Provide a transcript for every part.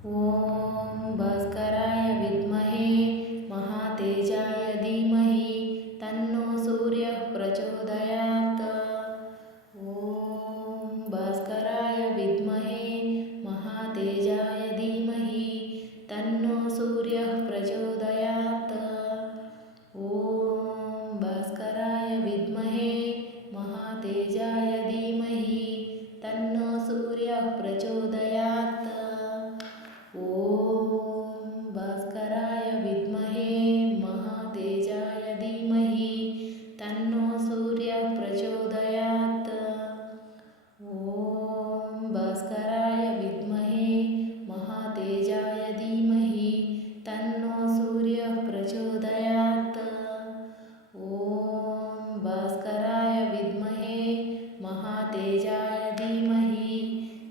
ॐ भास्कराय विद्महे महातेजाय धीमहि तन्नो सूर्यः प्रचोदयात्। ॐ भास्कराय विद्महे महातेजाय धीमहि तन्नो सूर्यः प्रचोदयात्। ॐ भास्कराय विद्महे महातेजाय धीमहि तन्नो सूर्यः प्रचोदयात्। ॐ भास्कराय विद्महे महातेजाय धीमहि तन्नो सूर्यः प्रचोदयात्। ॐ भास्कराय विद्महे महातेजाय धीमहि तन्नो सूर्यः प्रचोदयात्। ॐ भास्कराय विद्महे महातेजाय धीमहि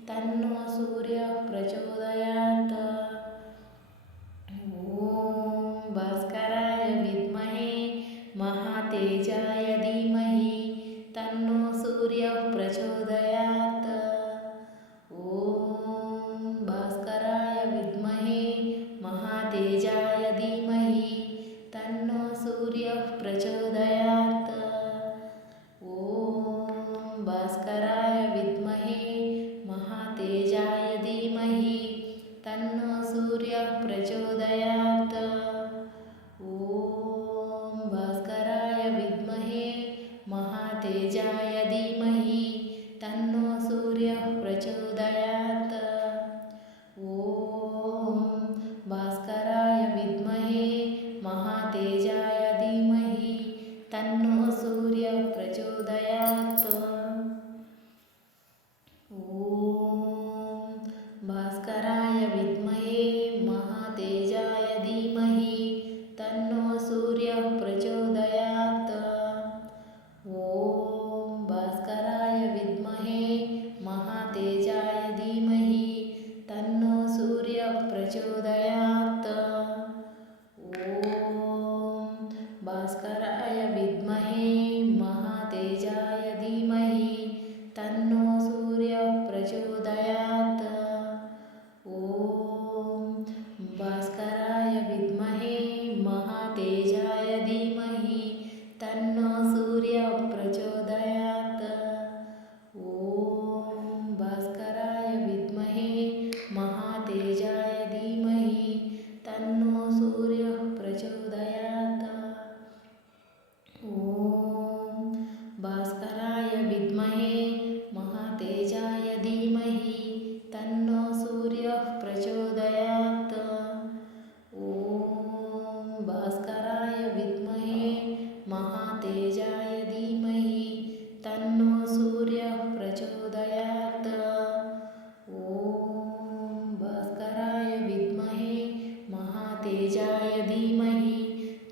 तन्नो सूर्यः प्रचोदयात्। ॐ भास्कराय विद्महे महातेजाय धीमहि तन्नो सूर्यः प्रचोदयात्। ॐ भास्कराय विद्महे महातेजाय धीमहि तन्नो सूर्यः प्रचोदयात्। ॐ भास्कराय विद्महे महातेजाय धीमहि तन्नो सूर्यः प्रचोदयात्। ॐ भास्कराय विद्महे महातेजाय धीमहि तन्नो सूर्यः प्रचोदयात्। ॐ भास्कराय विद्महे महातेजाय धीमहि तन्नो सूर्यः प्रचोदयात्। ॐ भास्कराय विद्महे महातेजाय धीमहि तन्नो सूर्यः प्रचोदयात्। ॐ भास्कराय विद्महे महातेजाय धीमहि तन्नो सूर्यः प्रचोदयात्। ॐ भास्कराय विद्महे महातेजाय धीमहि तन्नो सूर्यः प्रचोदयात्। ॐ भास्कराय विद्महे महातेजाय धीमहि तन्नो सूर्यः प्रचोदयात्। ॐ भास्कराय विद्महे महातेजाय धीमहि तन्नो सूर्यः प्रचोदयात्। ॐ भास्कराय विद्महे महातेजाय धीमहि तन्नो सूर्यः प्रचोदयात्। ॐ भास्कराय विद्महे महातेजाय धीमहि तन्नो सूर्यः प्रचोदयात्। ॐ भास्कराय विद्महे महातेजाय धीमहि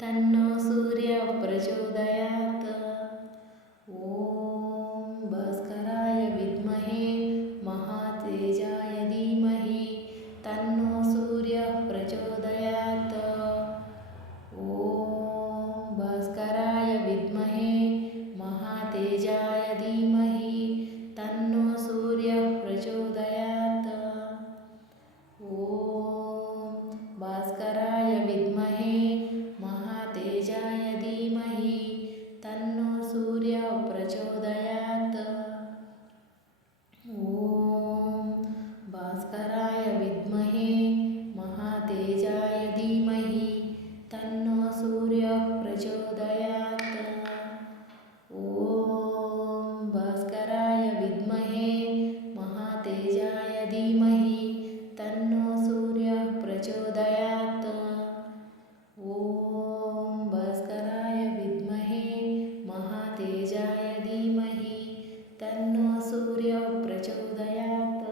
तन्नो सूर्यः प्रचोदयात्। ॐ भास्कराय विद्महे महातेजाय धीमहि तन्नो सूर्यः प्रचोदयात्। ॐ भास्कराय विद्महे महातेजाय धीमहि तन्नो सूर्यः प्रचोदयात्। ॐ भास्कराय विद्महे महातेजाय धीमहि तन्नो सूर्यः प्रचोदयात्। ॐ भास्कराय विद्महे महातेजाय धीमहि तन्नो सूर्यः प्रचोदयात्। ॐ भास्कराय विद्महे महातेजाय धीमहि तन्नो सूर्यः प्रचोदयात्। ॐ भास्कराय विद्महे महातेजाय धीमहि तन्नो सूर्यः प्रचोदयात्।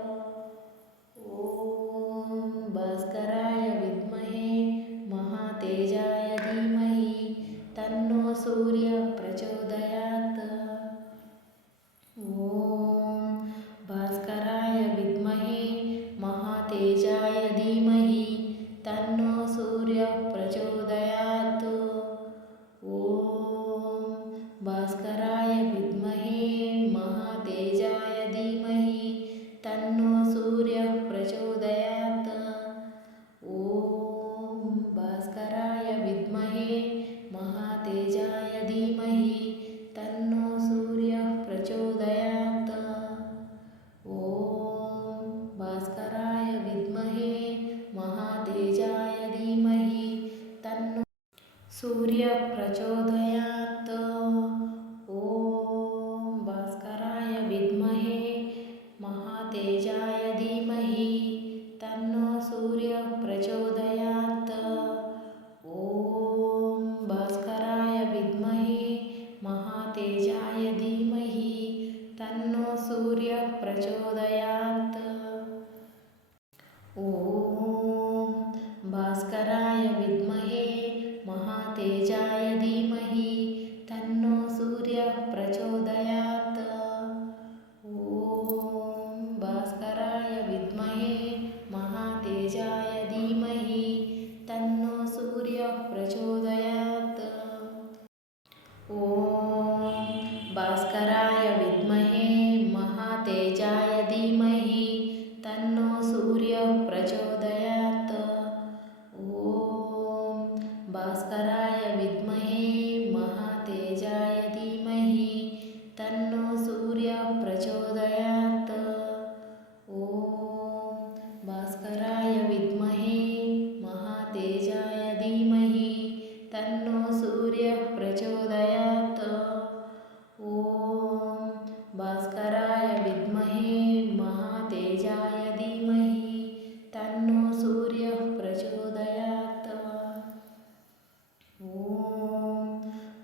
ॐ भास्कराय विद्महे महातेजाय धीमहि तन्नो सूर्यः प्रचोदयात्। ॐ भास्कराय विद्महे महातेजाय धीमहि तन्नो सूर्यः प्रचोदयात्। ॐ भास्कराय विद्महे महातेजाय धीमहि तन्नो सूर्यः प्रचोदयात्। प्रचोदयात्। ॐ भास्कराय विद्महे महातेजाय धीमहि तन्नो सूर्यः प्रचोदयात्। ॐ भास्कराय विद्महे महातेजाय धीमहि तन्नो सूर्यः प्रचोदयात्। ॐ भास्कराय विद्महे महातेजाय धीमहि तन्नो सूर्यः प्रचोदयात्। ॐ भास्कराय विद्महे महातेजाय धीमहि तन्नो सूर्यः प्रचोदयात्। ॐ भास्कराय विद्महे महातेजाय धीमहि तन्नो सूर्यः प्रचोदयात्। ॐ भास्कराय विद्महे महातेजाय धीमहि तन्नो सूर्यः प्रचोदयात्। ॐ भास्कराय विद्महे महातेजाय धीमहि तन्नो सूर्यः प्रचोदयात्। ॐ भास्कराय विद्महे महातेजाय धीमहि तन्नो सूर्यः प्रचोदयात्। ॐ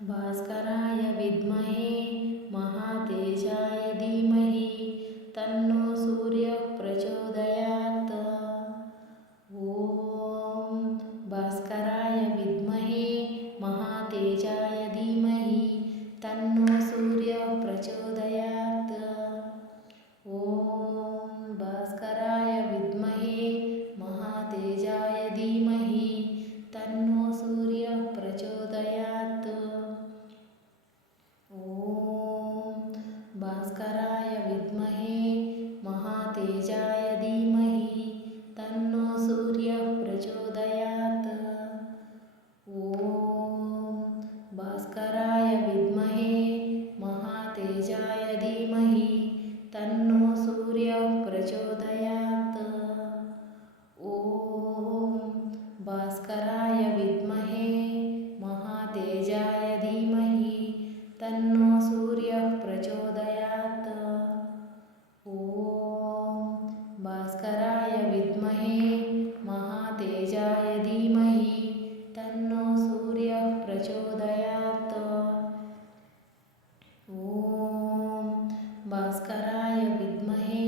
भास्कराय विद्महे महातेजाय धीमहि तन्नो सूर्यः प्रचोदयात्। ॐ भास्कराय विद्महे महातेजाय धीमहि तन्नो सूर्यः प्रचोदयात्। ॐ भास्कराय विद्महे महातेजाय धीमहि तन्नो सूर्यः प्रचोदयात्। ॐ भास्कराय विद्महे महातेजाय धीमहि तन्नो सूर्यः प्रचोदयात्। ॐ भास्कराय विद्महे महातेजाय धीमहि तन्नो सूर्यः प्रचोदयात्। ॐ भास्कराय विद्महे महातेजाय धीमहि तन्नो सूर्यः प्रचोदयात्। ॐ भास्कराय विद्महे महातेजाय धीमहि तन्नो सूर्यः प्रचोदयात्। ॐ भास्कराय विद्महे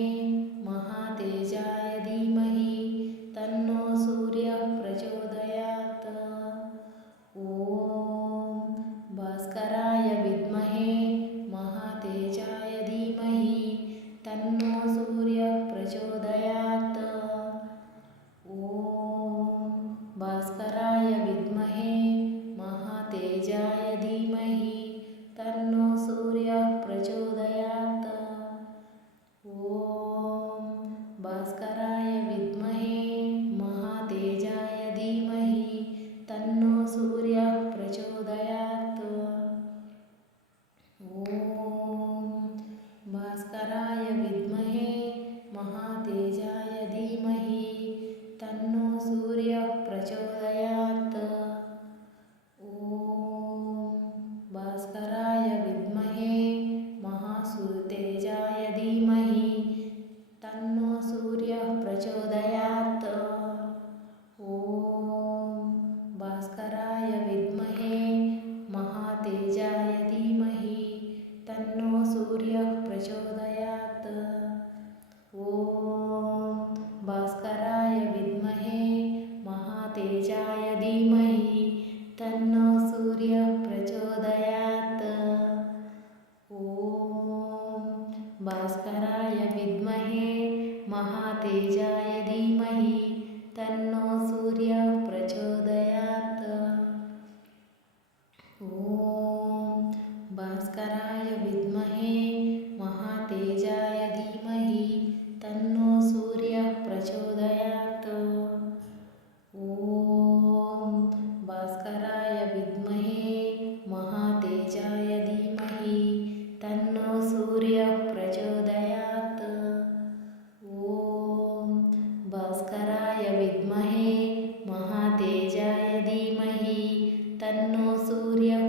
महातेजाय धीमहि तन्नो सूर्यः प्रचोदयात्। ॐ भास्कराय विद्महे महातेजाय धीमहि तन्नो सूर्यः प्रचोदयात्। ॐ भास्कराय विद्महे महातेजाय धीमहि तन्नो सूर्यः प्रचोदयात्। ॐ भास्कराय विद्महे महातेजाय धीमहि तन्नो सूर्यः प्रचोदयात्। ॐ भास्कराय विद्महे महातेजाय धीमहि तन्नो सूर्यः प्रचोदयात्। ॐ भास्कराय विद्महे महातेजाय धीमहि तन्नो सूर्यः प्रचोदयात्। ॐ भास्कराय विद्महे महातेजाय धीमहि तन्नो सूर्यः प्रचोदयात्। ॐ भास्कराय विद्महे महातेजाय धीमहि तन्नो सूर्यः प्रचोदयात्। ॐ भास्कराय विद्महे महातेजाय धीमहि तन्नो सूर्यः प्रचोदयात्। ॐ भास्कराय विद्महे महातेजाय धीमहि तन्नो सूर्यः प्रचोदयात्। ॐ भास्कराय विद्महे महातेजाय धीमहि तन्नो सूर्यः प्रचोदयात्। ॐ भास्कराय विद्महे महातेजाय धीमहि तन्नो सूर्यः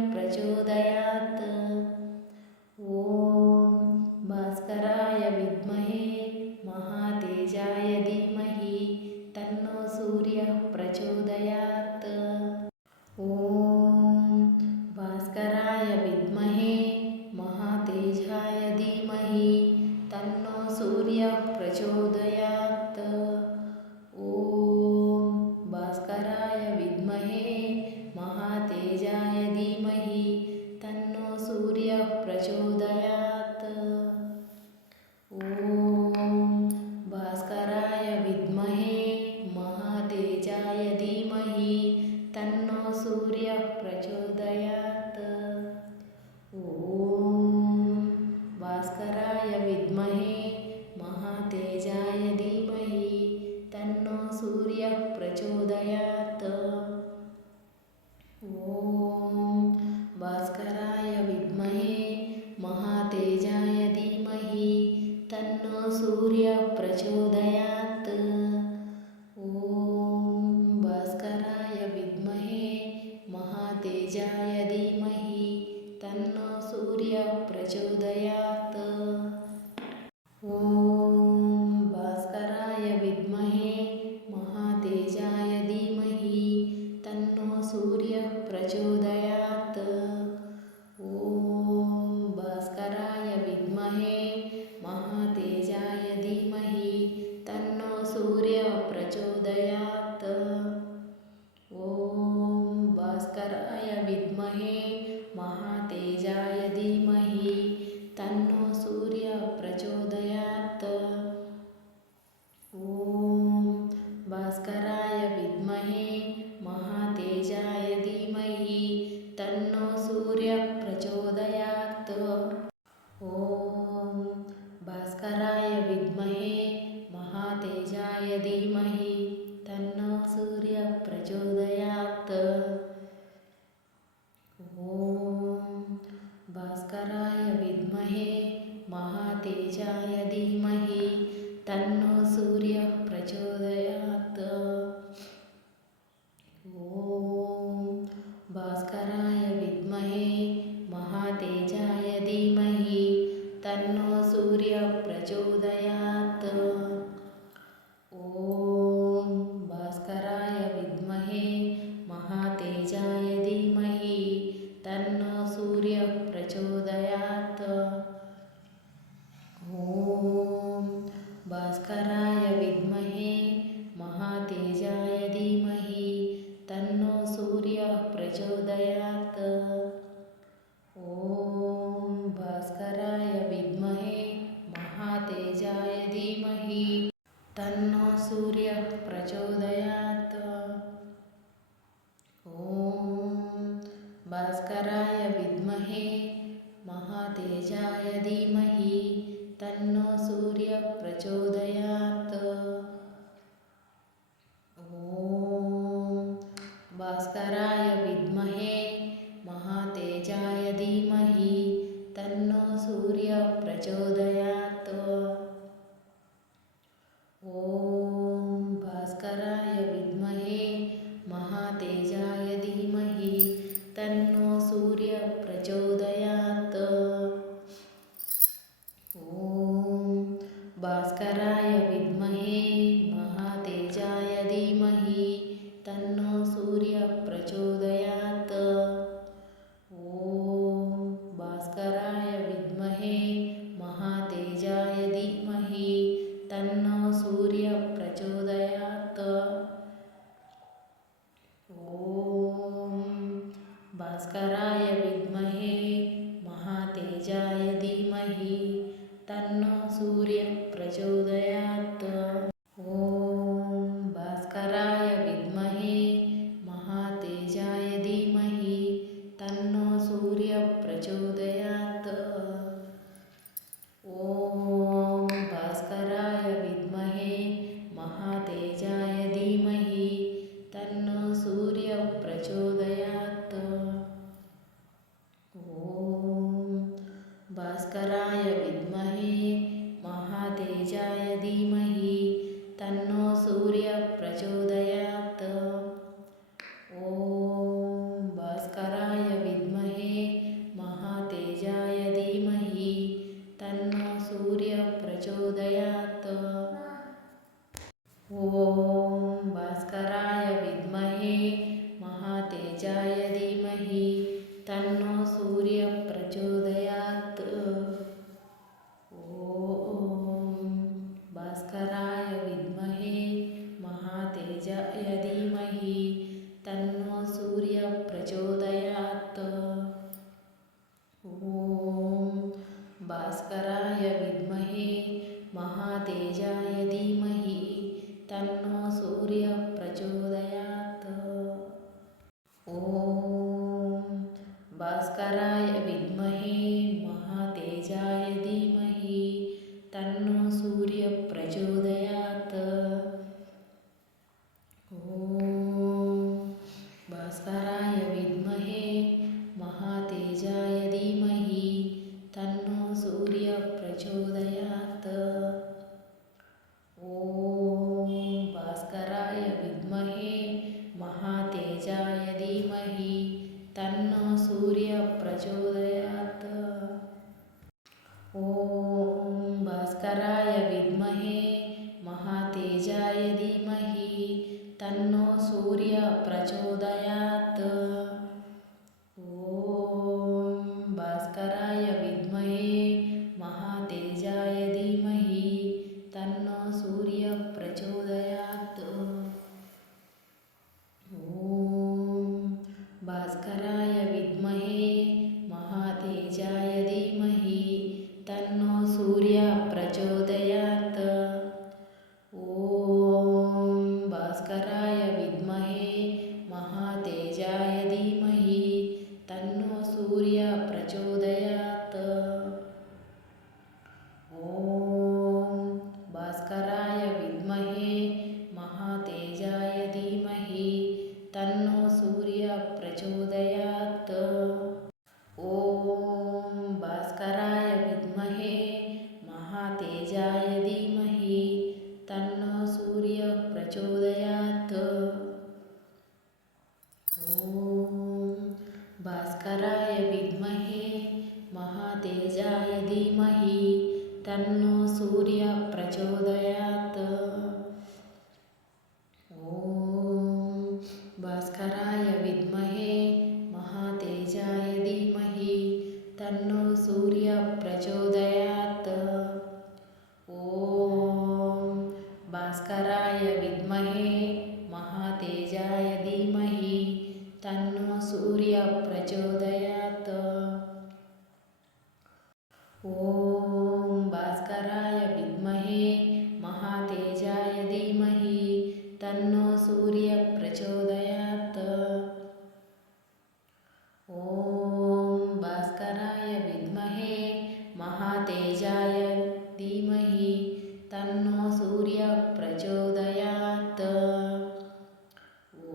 ಭಾಸ್ಕರಾಯ ವಿದ್ಮಹೇ ಮಹಾತೇಜಾಯ ಧೀಮಹಿ ತನ್ನೋ ಸೂರ್ಯ ಪ್ರಚೋದಯಾತ್. ಓಂ ಭಾಸ್ಕರಾಯ ವಿದ್ಮಹೇ ಮಹಾತೇಜಾಯ ಧೀಮಹಿ ತನ್ನೋ ಸೂರ್ಯ ಪ್ರಚೋದಯಾತ್. ಓಂ ಭಾಸ್ಕರಾಯ ವಿದ್ಮಹೇ ಮಹಾತೇಜಾಯ ಧೀಮಹಿ ತನ್ನೋ ಸೂರ್ಯ ಪ್ರಚೋದಯಾತ್. ಓಂ ಭಾಸ್ಕರಾಯ ವಿದ್ಮಹೇ ಮಹಾತೇಜಾಯ ಧೀಮಹಿ ತನ್ನೋ ಸೂರ್ಯ ಪ್ರಚೋದಯಾತ್. ಓಂ ಭಾಸ್ಕರಾಯ ವಿದ್ಮಹೇ ಮಹಾತೇಜಾಯ ಧೀಮಹಿ ತನ್ನೋ ಸೂರ್ಯ ಪ್ರಚೋದಯಾತ್. ಓಂ ಭಾಸ್ಕರಾಯ ವಿದ್ಮಹೇ ಮಹಾತೇಜಾಯ ಧೀಮಹಿ ತನ್ನೋ ಸೂರ್ಯ ಪ್ರಚೋದಯಾತ್. ಓಂ ಭಾಸ್ಕರಾಯ ವಿದ್ಮಹೇ ಮಹಾತೇಜಾಯ ಧೀಮಹಿ ತನ್ನೋ ಸೂರ್ಯ ಪ್ರಚೋದಯಾತ್. ಓಂ ಭಾಸ್ಕರಾಯ ವಿದ್ಮಹೇ ಮಹಾತೇಜಾಯ ಧೀಮಹಿ ತನ್ನೋ ಸೂರ್ಯ ಪ್ರಚೋದಯಾತ್. ಓಂ ಭಾಸ್ಕರಾಯ ವಿದ್ಮಹೇ ಮಹಾತೇಜಾಯ ಧೀಮಹಿ ತನ್ನೋ ಸೂರ್ಯ ಪ್ರಚೋದಯಾತ್. ಓಂ ಭಾಸ್ಕರಾಯ ವಿದ್ಮಹೇ ಮಹಾತೇಜಾಯ ಧೀಮಹಿ ತನ್ನೋ ಸೂರ್ಯ ಪ್ರಚೋದಯಾತ್. ಓಂ ಭಾಸ್ಕರಾಯ ವಿದ್ಮಹೇ ಮಹಾತೇಜಾಯ ಧೀಮಹಿ ತನ್ನೋ ಸೂರ್ಯ ಪ್ರಚೋದಯಾತ್. ಓಂ ಭಾಸ್ಕರಾಯ ವಿದ್ಮಹೇ ಮಹಾತೇಜಾಯ ಧೀಮಹಿ ತನ್ನೋ ಸೂರ್ಯ ಪ್ರಚೋದಯಾತ್. ಓಂ ಭಾಸ್ಕರಾಯ ವಿದ್ಮಹೇ ಮಹಾತೇಜಾಯ ಧೀಮಹಿ ತನ್ನೋ ಸೂರ್ಯ ಪ್ರಚೋದಯಾತ್. ಓಂ ಭಾಸ್ಕರಾಯ ವಿದ್ಮಹೇ ಮಹಾತೇಜಾಯ ಧೀಮಹಿ ತನ್ನೋ ಸೂರ್ಯ ಪ್ರಚೋದಯಾತ್. ಓಂ ಭಾಸ್ಕರಾಯ ವಿದ್ಮಹೇ ಮಹಾತೇಜಾಯ ಧೀಮಹಿ ತನ್ನೋ ಸೂರ್ಯ ಪ್ರಚೋದಯಾತ್. ಓಂ ಭಾಸ್ಕರಾಯ ವಿದ್ಮಹೇ ಮಹಾತೇಜಾಯ ಧೀಮಹಿ ತನ್ನೋ ಸೂರ್ಯ ಪ್ರಚೋದಯಾತ್. ಓಂ ಭಾಸ್ಕರಾಯ ವಿದ್ಮಹೇ ಮಹಾತೇಜಾಯ ಧೀಮಹಿ ತನ್ನೋ ಸೂರ್ಯ ಪ್ರಚೋದಯಾತ್. ಓಂ ಭಾಸ್ಕರಾಯ ವಿದ್ಮಹೇ ಮಹಾತೇಜಾಯ ಧೀಮಹಿ ತನ್ನೋ ಸೂರ್ಯ ಪ್ರಚೋದಯಾತ್. ಓಂ ಭಾಸ್ಕರಾಯ ವಿದ್ಮಹೇ ಮಹಾತೇಜಾಯ ಧೀಮಹಿ ತನ್ನೋ ಸೂರ್ಯ ಪ್ರಚೋದಯಾತ್. ಓಂ ಭಾಸ್ಕರಾಯ ವಿದ್ಮಹೇ ಮಹಾತೇಜಾಯ ಧೀಮಹಿ ತನ್ನೋ ಸೂರ್ಯ ಪ್ರಚೋದಯಾತ್. ಓಂ ಭಾಸ್ಕರಾಯ ವಿದ್ಮಹೇ ಮಹಾತೇಜಾಯ ಧೀಮಹಿ ತನ್ನೋ ಸೂರ್ಯ ಪ್ರಚೋದಯಾತ್. ಓಂ ಭಾಸ್ಕರಾಯ ವಿದ್ಮಹೇ ಮಹಾತೇಜಾಯ ಧೀಮಹಿ ತನ್ನೋ ಸೂರ್ಯ ಪ್ರಚೋದಯಾತ್. ಓಂ ಭಾಸ್ಕರಾಯ ವಿದ್ಮಹೇ ಮಹಾತೇಜಾಯ ಧೀಮಹಿ ತನ್ನೋ ಸೂರ್ಯ ಪ್ರಚೋದಯಾತ್. ಓಂ ಭಾಸ್ಕರಾಯ ವಿದ್ಮಹೇ ಮಹಾತೇಜಾಯ ಧೀಮಹಿ ತನ್ನೋ ಸೂರ್ಯ ಪ್ರಚೋದಯಾತ್. ಓಂ ಭಾಸ್ಕರಾಯ ವಿದ್ಮಹೇ ಮಹಾತೇಜಾಯ ಧೀಮಹಿ ತನ್ನೋ ಸೂರ್ಯ ಪ್ರಚೋದಯಾತ್. ಓಂ ಭಾಸ್ಕರಾಯ ವಿದ್ಮಹೇ ಮಹಾತೇಜಾಯ ಧೀಮಹಿ ತನ್ನೋ ಸೂರ್ಯ ಪ್ರಚೋದಯಾತ್. ಓಂ ಭಾಸ್ಕರಾಯ ॐ भास्कराय विद्महे महातेजाय धीमहि तन्नो सूर्य प्रचोदयात्। ॐ भास्कराय विद्महे महातेजाय धीमहि तन्नो सूर्य प्रचोदयात्। ॐ भास्कराय विद्महे महातेजाय धीमहि तन्नो सूर्य प्रचोदयात्। ॐ भास्कराय विद्महे महातेजाय धीमहि तन्नो सूर्य प्रचोदयात्। ॐ भास्कराय विद्महे महातेजाय धीमहि तन्नो सूर्य प्रचोदयात्। ॐ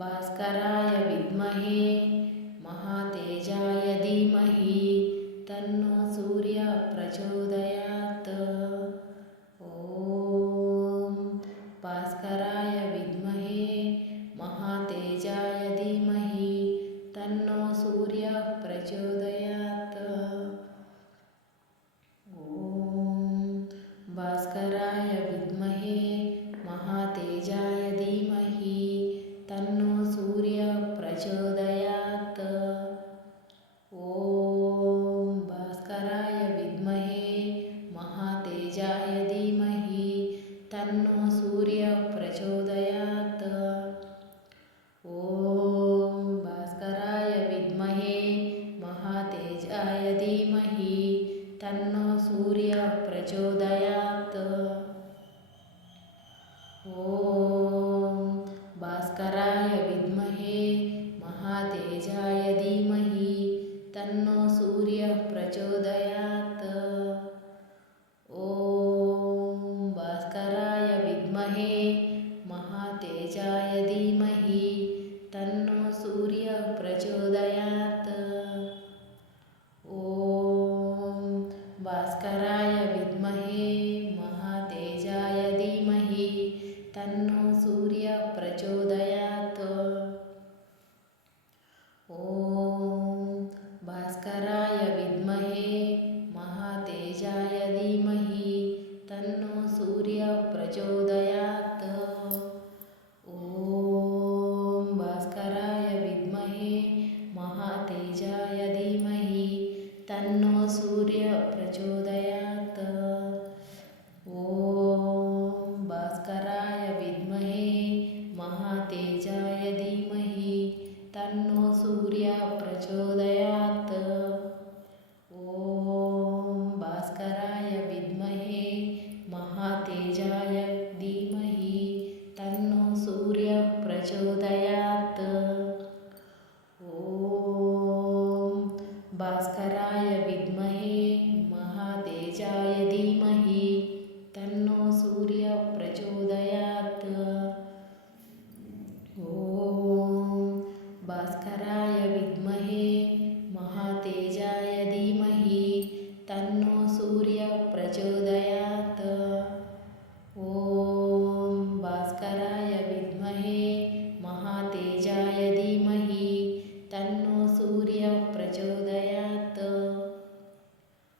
भास्कराय विद्महे महातेजाय धीमहि तन्नो सूर्य प्रचोदयात्। ॐ भास्कराय विद्महे महातेजाय धीमहि तन्नो सूर्य प्रचोदयात्। ॐ भास्कराय विद्महे महातेजाय धीमहि तन्नो सूर्य प्रचोदयात्। ॐ भास्कराय विद्महे महातेजाय धीमहि तन्नो सूर्य प्रचोदयात्। ॐ भास्कराय विद्महे महातेजाय धीमहि तन्नो सूर्य प्रचोदयात्। ॐ भास्कराय विद्महे महातेजाय धीमहि तन्नो सूर्य प्रचोदयात्। ॐ भास्कराय विद्महे महातेजाय धीमहि तन्नो सूर्य प्रचोदयात्। ॐ भास्कराय विद्महे महातेजाय धीमहि तन्नो सूर्य प्रचोदयात्। ॐ भास्कराय विद्महे महातेजाय धीमहि तन्नो सूर्य प्रचोदयात्। ॐ भास्कराय विद्महे महातेजाय धीमहि तन्नो सूर्य प्रचोदयात्। ॐ भास्कराय विद्महे महातेजाय धीमहि तन्नो सूर्य प्रचोदयात्। ॐ भास्कराय विद्महे महातेजाय धीमहि तन्नो सूर्य प्रचोदयात्। ॐ भास्कराय विद्महे महातेजाय धीमहि तन्नो सूर्य प्रचोदयात्। ॐ भास्कराय विद्महे महातेजाय धीमहि तन्नो सूर्य प्रचोदयात्। ॐ भास्कराय विद्महे महातेजाय धीमहि तन्नो सूर्य प्रचोदयात्।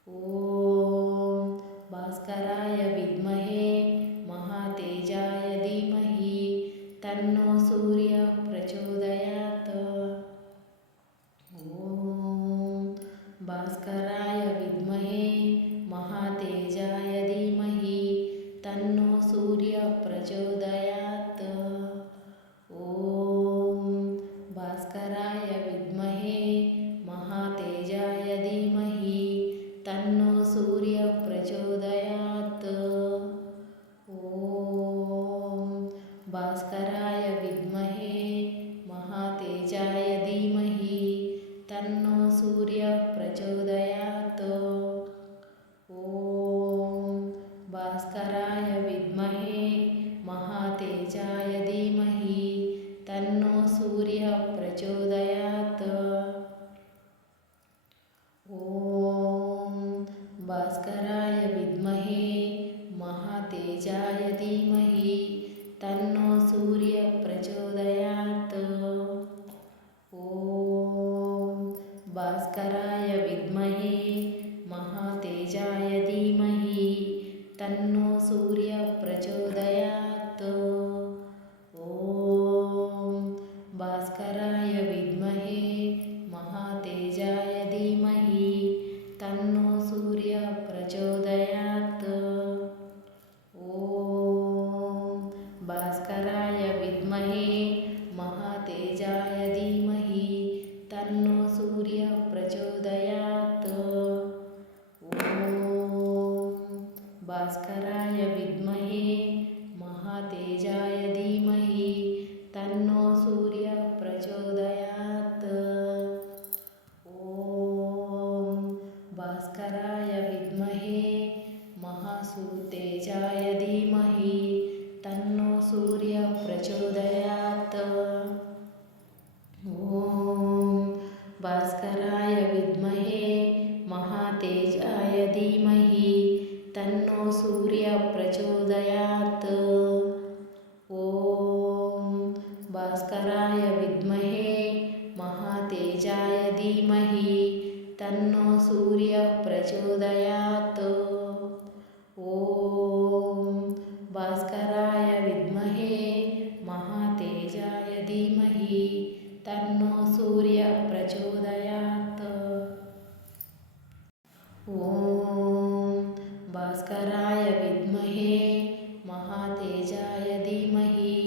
ॐ भास्कराय विद्महे महातेजाय धीमहि तन्नो सूर्य प्रचोदयात्। ॐ भास्कराय विद्महे महातेजाय धीमहि तन्नो सूर्य प्रचोदयात्। ॐ भास्कराय विद्महे महातेजाय धीमहि तन्नो सूर्य प्रचोदयात्। ॐ भास्कराय विद्महे महातेजाय धीमहि तन्नो सूर्य प्रचोदयात्। ॐ भास्कराय विद्महे महातेजाय धीमहि तन्नो सूर्य प्रचोदयात्। ॐ भास्कराय विद्महे महातेजाय धीमहि भास्कराय विद्महे महातेजाय धीमहि तन्नो सूर्यः प्रचोदयात्। ॐ भास्कराय विद्महे महातेजाय धीमहि तन्नो सूर्यः प्रचोदयात्। ॐ भास्कराय विद्महे महातेजाय धीमहि तन्नो सूर्यः प्रचोदयात्। ॐ भास्कराय विद्महे महातेजाय धीमहि तन्नो सूर्यः प्रचोदयात्। ॐ भास्कराय विद्महे महातेजाय धीमहि तन्नो सूर्यः प्रचोदयात्। ॐ भास्कराय विद्महे महातेजाय धीमहि तन्नो सूर्यः प्रचोदयात्। ॐ भास्कराय विद्महे महातेजाय धीमहि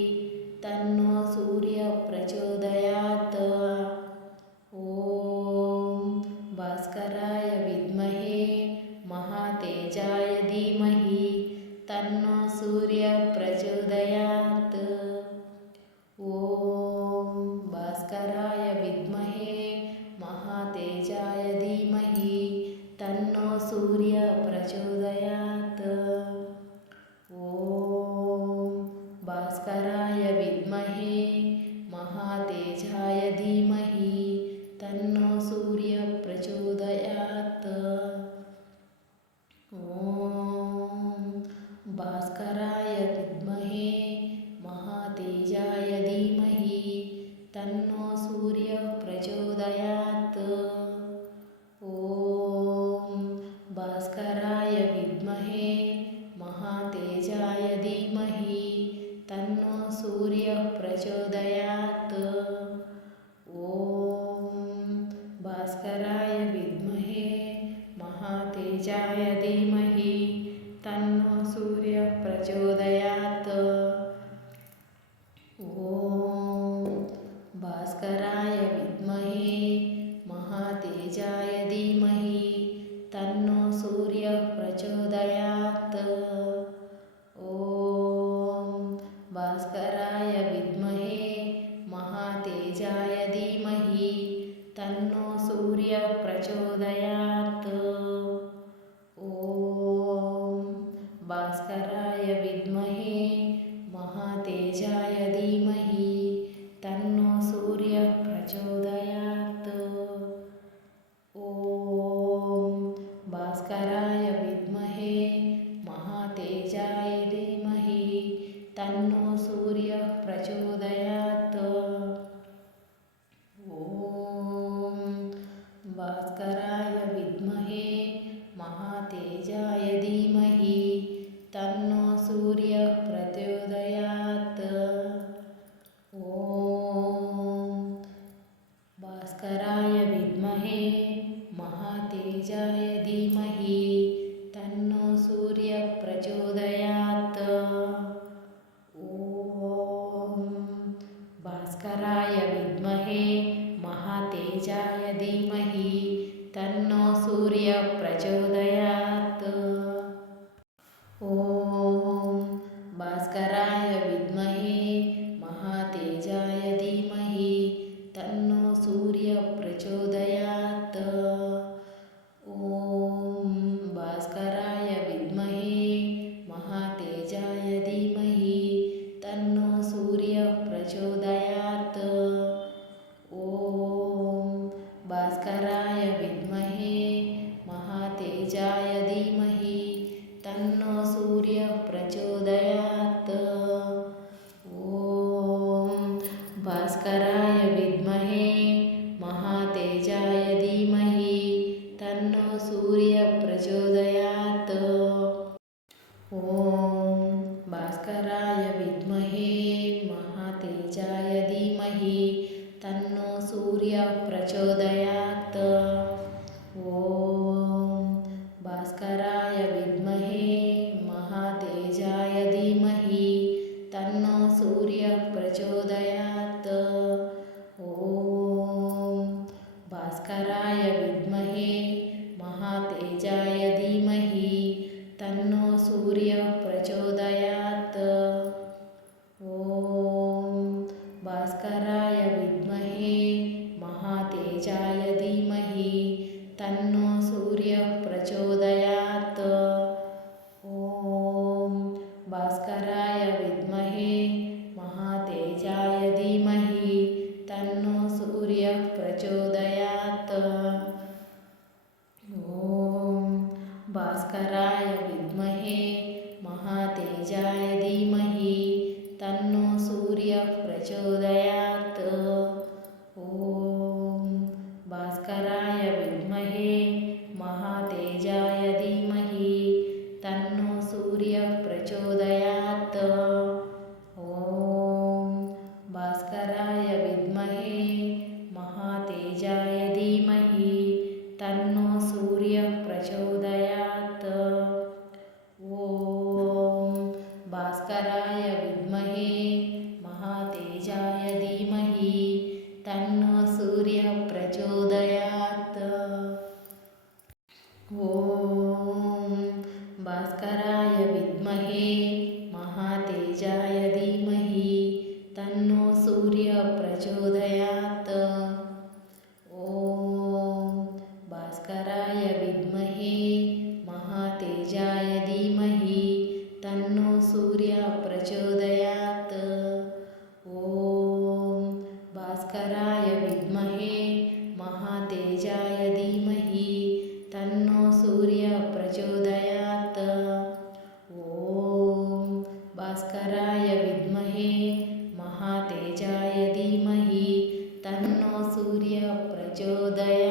तन्नो सूर्यः प्रचोदयात्। ॐ भास्कराय विद्महे महातेजाय धीमहि तन्नो सूर्यः प्रचोदयात्। ॐ भास्कराय विद्महे महातेजाय धीमहि तन्नो सूर्यः प्रचोदयात्। ॐ भास्कराय विद्महे महातेजाय धीमहि तन्नो सूर्यः प्रचोदयात्। ॐ भास्कराय विद्महे महातेजाय धीमहि तन्नो सूर्यः प्रचोदयात्। ॐ भास्कराय विद्महे महातेजाय धीमहि तन्नो सूर्यः प्रचोदयात्। ॐ भास्कराय विद्महे महातेजाय धीमहि तन्नो सूर्यः प्रचोदयात्। ॐ भास्कराय विद्महे महातेजाय धीमहि तन्नो सूर्यः प्रचोदयात्। ॐ भास्कराय विद्महे महातेजाय धीमहि तन्नो सूर्यः प्रचोदयात्। ॐ भास्कराय विद्महे महातेजाय धीमहि तन्नो सूर्यः प्रचोदयात्। ॐ भास्कराय विद्महे महातेजाय धीमहि तन्नो सूर्यः प्रचोदयात्। ॐ भास्कराय विद्महे महातेजाय धीमहि तन्नो सूर्यः प्रचोदयात्। ॐ भास्कराय विद्महे महातेजाय धीमहि तन्नो सूर्यः प्रचोदयात्। ॐ भास्कराय विद्महे महातेजाय धीमहि तन्नो सूर्यः प्रचोदयात्। ॐ भास्कराय विद्महे महातेजाय धीमहि तन्नो सूर्यः प्रचोदयात्। ॐ भास्कराय विद्महे महातेजाय धीमहि तन्नो सूर्यः प्रचोदयात्। ॐ भास्कराय विद्महे महातेजाय धीमहि तन्नो सूर्यः प्रचोदयात्। ॐ भास्कराय विद्महे महातेजाय धीमहि तन्नो सूर्यः प्रचोदयात्। ॐ भास्कराय विद्महे महातेजाय धीमहि तन्नो सूर्यः प्रचोदयात्। ॐ भास्कराय विद्महे महातेजाय धीमहि तन्नो सूर्यः ಭಾस्ಕರಾಯ ವಿದ್ಮಹೇ ಮಹಾತೇಜಾಯ ಧೀಮಹಿ ತನ್ನೋ ಸೂರ್ಯ ಪ್ರಚೋದಯಾತ್. ಓಂ ಭಾಸ್ಕರಾಯ ವಿದ್ಮಹೇ ಮಹಾತೇಜಾಯ ಧೀಮಹಿ ತನ್ನೋ ಸೂರ್ಯ ಪ್ರಚೋದಯಾತ್. ಓಂ ಭಾಸ್ಕರಾಯ ವಿದ್ಮಹೇ ಮಹಾತೇಜಾಯ ಧೀಮಹಿ ತನ್ನೋ ಸೂರ್ಯ ಪ್ರಚೋದಯಾತ್. ಓಂ ಭಾಸ್ಕರಾಯ ವಿದ್ಮಹೇ ಮಹಾತೇಜಾಯ ಧೀಮಹಿ ತನ್ನೋ ಸೂರ್ಯ ಪ್ರಚೋದಯಾತ್. ಓಂ ಭಾಸ್ಕರಾಯ ವಿದ್ಮಹೇ ಮಹಾತೇಜಾಯ ಧೀಮಹಿ ತನ್ನೋ ಸೂರ್ಯ ಪ್ರಚೋದಯಾತ್.